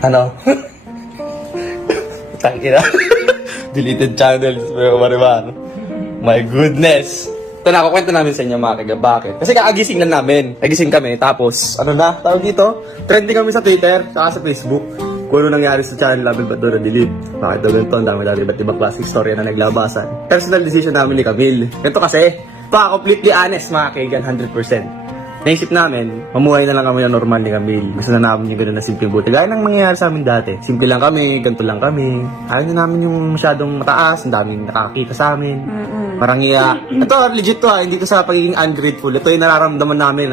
Ano? Tangina. Deleted channels, pero Marimar. My goodness. Ito na, kukwento namin sa inyo mga kaiga. Bakit? Kasi kakagising lang namin. Nagising kami, tapos, ano na, tawag dito? Trending kami sa Twitter, saka sa Facebook. Kung ano nangyari sa channel namin, ba't doon na-delete? Bakit daw ganito? Ang dami iba't ibang klaseng storya na naglabasan. Personal decision namin ni Camille. Ito kasi, completely honest mga kaigan, 100%. Naisip namin, mamuhay na lang kami na normal ni Camille. Gusto na namin yung gano'n na simpleng buti. Gaya nang mangyayari sa amin dati. Simple lang kami, ganito lang kami. Ayaw na namin yung masyadong mataas, ang daming nakakakita sa amin. Parang ito legit to hindi to sa pagiging ungrateful. Ito yung nararamdaman namin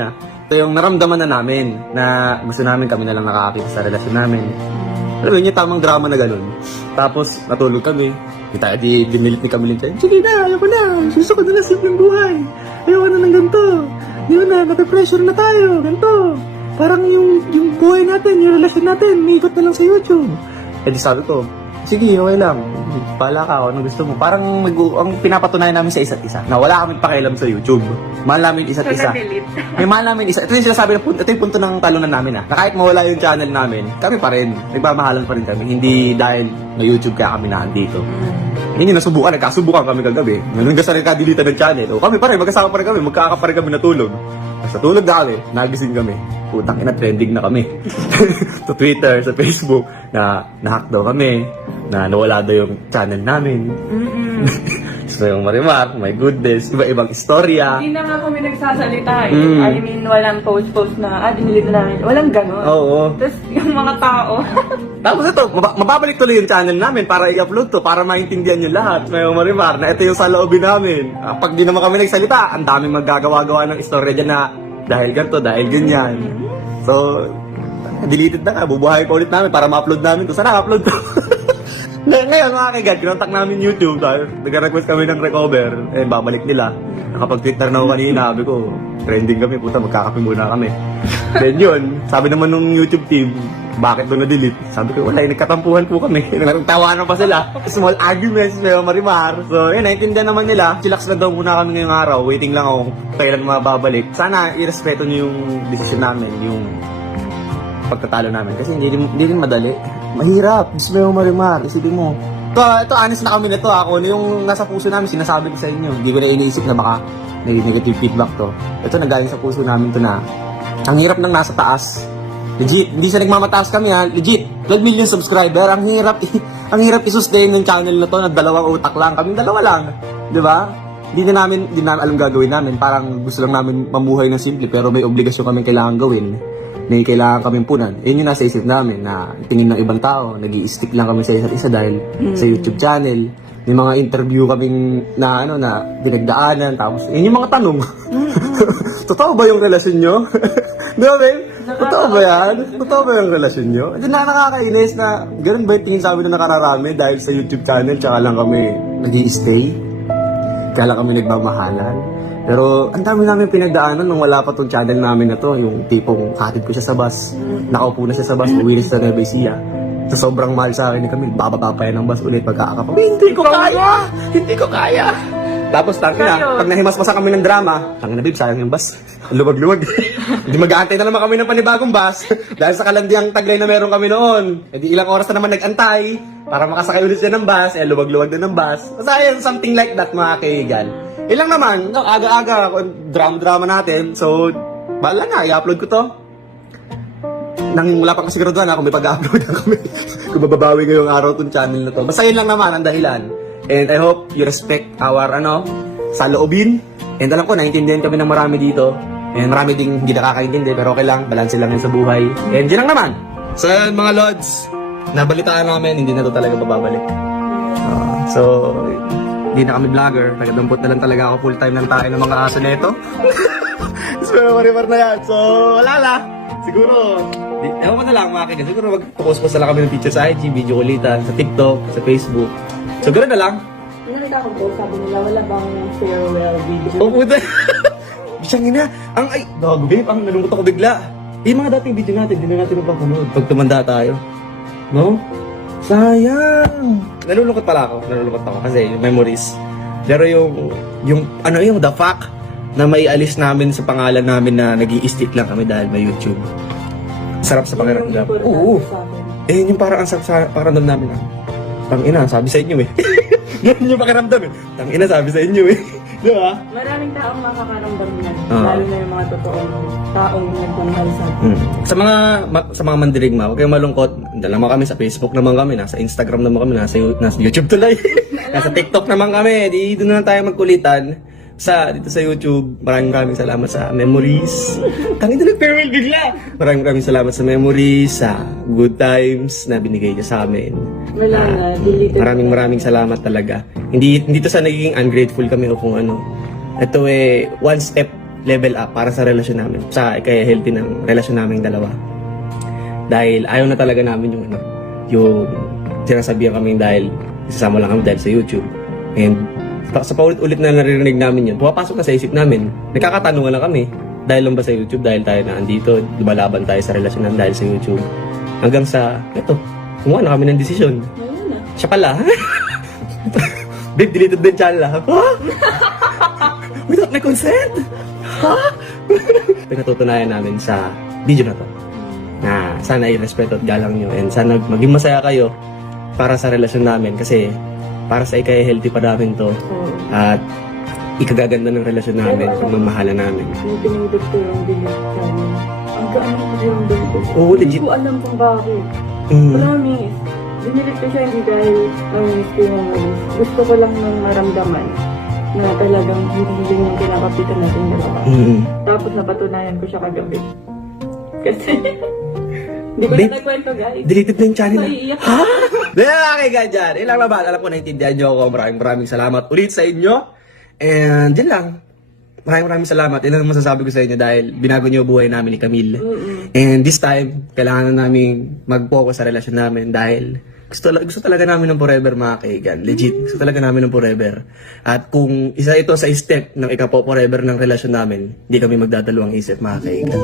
Ito yung naramdaman na namin na gusto namin kami na lang nakakakita sa relasyon namin. Alam mo yun, yung tamang drama na gano'n. Tapos, natulog kami. Di dinilit ni Camille kayo. Sige na, ayaw ko na. Gusto ko na lang simpleng buhay. Ayaw ko na ng ganito. Yun na, nape-pressure na tayo, ganito. Parang yung buhay natin, yung relasyon natin, may ikot na lang sa YouTube. Eh di sabi ko, sige, okay lang. Pala ka, anong gusto mo. Parang ang pinapatunayan namin sa isa't isa, na wala kaming pakialam sa YouTube. Mahal namin isa't isa. May mahal namin isa. Ito yung sinasabi, ito yung punto ng talunan namin na kahit mawala yung channel namin, kami pa rin. Nagmamahalan pa rin kami. Hindi dahil na YouTube kaya kami nandito. Hindi nagkasubukan kami kagabi. Nung gasa rin ka-delete ng channel. O kami pa rin, magkasama pa rin kami, magkaka pa rin kami natulog. Sa tulog na kami, nagising kami. Putang ina, trending na kami. Sa Twitter, sa Facebook, na nahack daw kami, na nawala daw yung channel namin. So yung Marimar, my goodness, iba-ibang istorya. Hindi na nga kami nagsasalita I mean, walang post na, dinilita namin. Walang ganon. Oo. Tapos yung mga tao. Tapos ito, mababalik tuloy yung channel namin para i-upload to, para maintindihan nyo lahat. May Marimar, na ito yung saloobin namin. Pag di naman kami nagsalita, ang daming maggagawa-gawa ng istorya dyan na dahil ganito, dahil ganyan. So, deleted na ka, bubuhay pa ulit namin para ma-upload namin to. Sana upload to. Ngayon mga kagad, kinontak namin YouTube dahil nag-request kami ng recover. Babalik nila. Nakapag-Twitter na ako kanina, sabi ko, trending kami, puta, magkakape muna kami. Then yun, sabi naman nung YouTube team, bakit doon na-delete? Sabi ko, wala, nagkatampuhan po kami. Nagtawanan pa sila. Small arguments, may Marimar. So, yun, naintindihan naman nila. Chillax na daw muna kami ngayong araw. Waiting lang ako kailan mababalik. Sana, irespeto niyo yung decision namin, yung pagtatalo namin. Kasi hindi rin madali. Mahirap. Gusto mo Marimar. Isipin mo. Ito, honest na kami nito. Ako, yung nasa puso namin, sinasabi ko sa inyo. Hindi ko na iniisip na baka may negative feedback to. Ito, nagaling sa puso namin to na ang hirap ng nasa taas. Legit. Hindi sa nagmamataas kami Legit. 12 million subscriber. Ang hirap i-sustain ng channel na to na dalawang utak lang. Kami dalawa lang. Di ba? Hindi na namin alam gagawin namin. Parang gusto lang namin mamuhay ng simple pero may obligasyon kami kailangan gawin. May kailangan kaming punan. Yun yung nasa isip namin na tingin ng ibang tao, nag-i-stick lang kami sa isa't isa dahil sa YouTube channel. May mga interview kaming na dinagdaanan, tapos yun yung mga tanong. Totoo ba yung relasyon nyo? Di ba, babe? Totoo ba yan? Totoo ba yung relasyon nyo? Hindi na nakakainis na ganun ba yung tingin sa amin na nakararami dahil sa YouTube channel tsaka lang kami nag-i-stay? Kaya lang kami nagmamahalan. Pero ang dami namin pinagdaanan nung wala pa tong channel namin na to. Yung tipong hatid ko siya sa bus. Nakaupo na siya sa bus, uwi na siya sa Nueva Ecija. Sa sobrang mahal sa akin ni Camille, bababa pa yan ng bus ulit pagkakapag. Hindi ko kaya! Hindi ko kaya! Tapos pag nahimasmasan kami ng drama, tangina babe, sayang yung bus. Luwag-luwag. Hindi mag-aantay na naman kami ng panibagong bus. Dahil sa kalandiang taglay na meron kami noon. E di ilang oras na naman nag-antay para makasakay ulit siya ng bus. Luwag-luwag na ng bus. Sayang, something like that mga kaigan. Ilang naman, aga-aga, drama natin. So, bahala na, i-upload ko to. Nang wala pang kasiguraduhan kung may pag-upload na kami. Kung bababawi ngayong araw tong channel na to. Basta yun lang naman ang dahilan. And I hope you respect our, saloobin. And alam ko, naiintindihan kami ng marami dito. And marami ding hindi nakakaintindi, pero okay lang, balanse lang yun sa buhay. And yun lang naman. So yun mga Lods, nabalitaan namin, hindi na to talaga bababalik. So, hindi na kami vlogger. Nagadampot na lang talaga ako, full time lang tayo ng mga aso na ito. So, Marimar na yan. So, wala na. Siguro, ewan ko na lang mga kaigan. Siguro mag-post na lang kami ng picture sa IG, video kulitan, sa TikTok, sa Facebook. So, ganoon na lang. Nakita ko po, sabi nila, wala bang farewell video? Oh, puta. Biyang ina. Gago babe, nalungkot ako bigla. Yung mga dating video natin, hindi na natin mapapanood pag tumanda tayo. No? Sayang! Nalulungkot pala ako. Nalulungkot ako kasi yung memories. Pero yung the fact na may alis namin sa pangalan namin na nag-i-stick lang kami dahil may YouTube. Sarap sa pakiramdam. Oo. Eh, yun yung parang ang pakiramdam namin. Tangina, sabi sa inyo eh. Ganun yung pakiramdam eh. Tangina, sabi sa inyo eh. Di ba? Maraming taong makakaramdam yan. Oo. Lalo na yung mga totoong taong nagmamahal sa atin. Sa mga mandirigma, huwag kayong malungkot. Dala mo kami sa Facebook naman kami, nasa Instagram naman kami, nasa YouTube tuloy. Nasa TikTok naman kami. Di doon na tayo magkulitan. Dito sa YouTube, maraming salamat sa memories. Tangin na nag-farewell bigla. Maraming salamat sa memories, sa good times na binigay niya sa amin. Wala na, deleted. Maraming salamat talaga. Hindi to sa nagiging ungrateful kami o kung ano. Ito one step level up para sa relasyon namin. Kaya healthy ng relasyon naming dalawa. Dahil ayaw na talaga namin yung sinasabihan kami dahil isasama lang kami dahil sa YouTube. And sa paulit-ulit na naririnig namin yun, pumapasok na sa isip namin. Nagkakatanungan lang kami. Dahil lang ba sa YouTube? Dahil tayo na andito, lumalaban tayo sa relasyon namin dahil sa YouTube. Hanggang sa, kumuha na kami ng desisyon. Wala na. Siya pala. Babe, deleted din channel ha? Without my consent? Ha? Pinatutunayan namin sa video na to. Na sana i-respeto at galang nyo. And sana maging masaya kayo para sa relasyon namin. Kasi para sa ikaya healthy pa namin to. Oo. At ikagaganda ng relasyon namin, pagmamahalan namin. Yung pinindot ko yung delete channel. Ang gaan ko yung delete. Oo, legit. Hindi ko alam kung bakit. Promise. Dinilit ko siya hindi dahil naminis ko yung ulis. Gusto ko lang nang maramdaman na talagang hindi yun yung kinakapitan natin dalawa. Tapos napatunayan ko siya kagabi. Kasi hindi ko Babe, na nagkwento guys. Deleted na yung channel. Maiiyak. Ha? Okay ka dyan. Ilang laban. Alam ko naintindihan nyo ako. Maraming salamat ulit sa inyo. And yun lang. Maraming salamat. Yun ang masasabi ko sa inyo dahil binago nyo buhay namin ni Camille. And this time, kailangan na namin mag-focus sa relasyon namin dahil gusto talaga namin ng forever mga kaigan. Legit. Gusto talaga namin ng forever. At kung isa ito sa step ng ikapo forever ng relasyon namin, hindi kami magdadalawang isip mga kaigan.